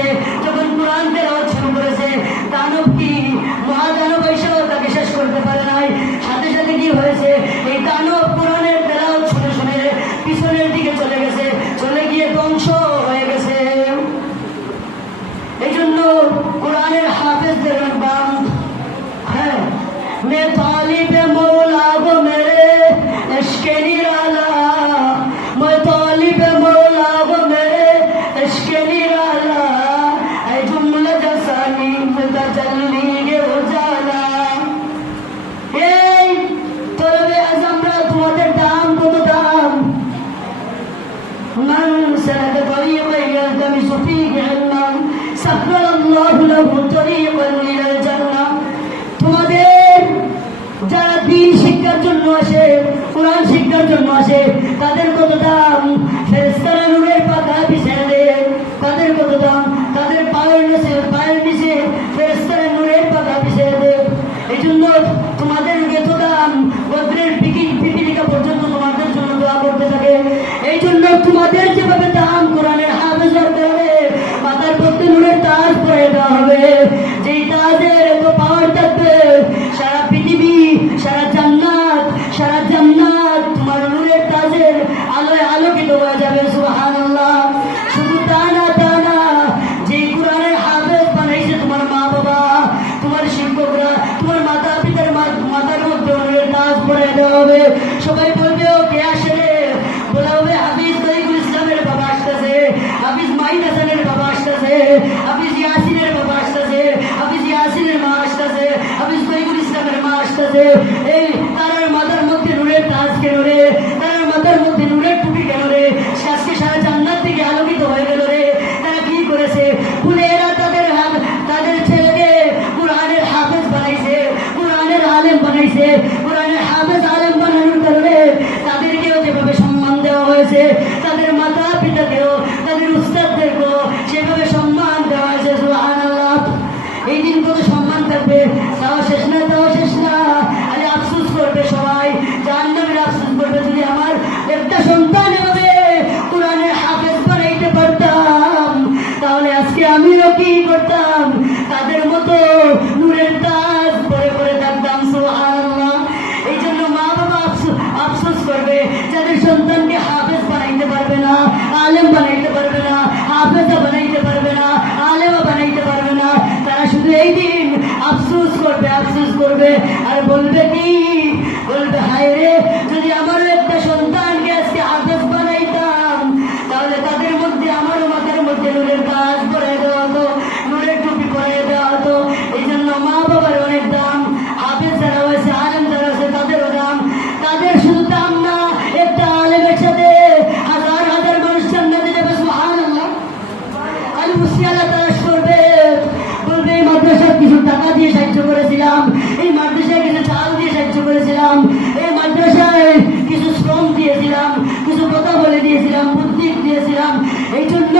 এসে যখন কোরআন তেলাওয়াত শুরু করেছে, দানব কি মহাদানব এসেও তাকে শেষ করতে পারে নাই। সাথে সাথে কি হয়েছে, এই দানব কোরআনের তেলাওয়াত শুনে শুনে পিছনের দিকে চলে গেছে, চলে গিয়ে ধ্বংস হয়ে গেছে। এই জন্য কোরআনের হাফেজদের বাম, হ্যাঁ, मैं तालिब मौला गो मेरे इश्क निराला, मैं तालिब मौला गो मेरे इश्क निराला, ऐ जुमला जसानी मुतजल्ली गे उजाला। এই তরবে আজমরা তোমাদের দাম কত দাম। من سلك طريقا يلتمس فيه علما سهل الله له طريقا إلى الجنة। তোমাদের যারা দিন শিক্ষার জন্য আসে, কোরআন শিক্ষার জন্য আসে, তাদের কত দাম। ফেরেশতারা নূরের পাখা বিছিয়ে দেয়, তাদের কত দাম। তাদের পায়ের নিচে ফেরেশতারা নূরের পাখা বিছিয়ে দেয়। এই জন্য তোমাদের এত দাম, বদ্রের পিপিলিকা পর্যন্ত তোমাদের জন্য দোয়া করতে থাকে। এই জন্য তোমাদের যেভাবে দাম, কোরআনের হাফেজ হতে হবে, মাথার মধ্যে নূরের তাজ পরে দেওয়া হবে। যেই তাজের এত পাওয়ার থাকবে, সারা পৃথিবী, সারা জান্নাত তোমার নূরের তাজের আলোয় আলোকিত হয়ে যাবে। সুবহানাল্লাহ। শুধু তা না, যে কোরআনের হাফেজ বানাইছে তোমার মা বাবা, তোমার শিক্ষকরা, তোমার মাতা পিতার মাথার মধ্যে নূরের তাজ পরে দেওয়া হবে। সবাই বলবে ও কে আসে রে, বলা হবে হাফিজ তরিকুল ইসলামের বাবা আসতেছে, হাফিজ মাহিদ হাসানের বাবা আসতেছে, হাফিজ ইয়াসিনের বাবা আসতেছে, হাফিজ ইয়াসিনের মা আসতেছে, হাফিজ তরিকুল ইসলামের মা আসতেছে। এই তারার মাথার মধ্যে নূরের তাজ কেন রে, তারার মাথার মধ্যে নূরের টুপি কেন রে, আজকে সারা জান্নাত থেকে আলোকিত হয়ে গেল রে। তারা কি করেছে, এরা তাদের ছেলেকে কোরআনের হাফেজ বানাইছে, কোরআনের আলেম বানাইছে। কোরআনের হাফেজ আলেম বানানোর কারণে তাদেরকেও যেভাবে সম্মান দেওয়া হয়েছে, তাদের মাতা পিতাকেও, তাদের উস্তাদদেরকেও সেভাবে সম্মান দেওয়া হয়েছে। সুবহানাল্লাহ। এই দিন কত সম্মান থাকবে, তাও শেষ না। আরে আফসোস করবে সবাই, জাহান্নামের আফসোস করবে। যদি আমার একটা সন্তান এভাবে কোরআনের হাফেজ বানাইতে পারতাম, তাহলে আজকে আমিও কি করতাম, তাদের মতো নূরের তাজ পরে থাকতাম। সুবহানাল্লাহ। এই জন্য মা বাবা আফসোস করবে, যাদের সন্তানকে হাফেজ বানাইতে পারবে না, আলেম বানাইতে পারবে না, হাফেজা বানাইতে পারবে না, আলেমা বানাইতে পারবে না। তারা শুধু এই দিন আফসোস করবে আর বলবে কি, বলবে হায় রে, যদি আমারও একটা সন্তানকে আজকে হাফেজ বানাইতাম, তাহলে তাদের মধ্যে, আমারও মাথার মধ্যে নূরের কাজ পরে দেওয়া হতো, নূরের টুপি পরে দেওয়া হতো। এই জন্য মা বাবার অনেক দাম, হাফেজ যারা হয়েছে, আলেম যারা হয়েছে, তাদেরও দাম। তাদের শুধু দাম না, একটা আলেমের সাথে হাজার হাজার মানুষ জান্নাতে যাবে। সুবহানাল্লাহ। আল মুসিয়ালা তালাশ করবে, বলবে এই মাদ্রাসার কিছু টাকা দিয়ে সাহায্য করেছিলাম, এই মাদ্রাসায় কিছু চাল দিয়ে সাহায্য করেছিলাম, এই মাদ্রাসায় কিছু শ্রম দিয়েছিলাম, কিছু কথা বলে দিয়েছিলাম, বুদ্ধি দিয়েছিলাম। এই জন্য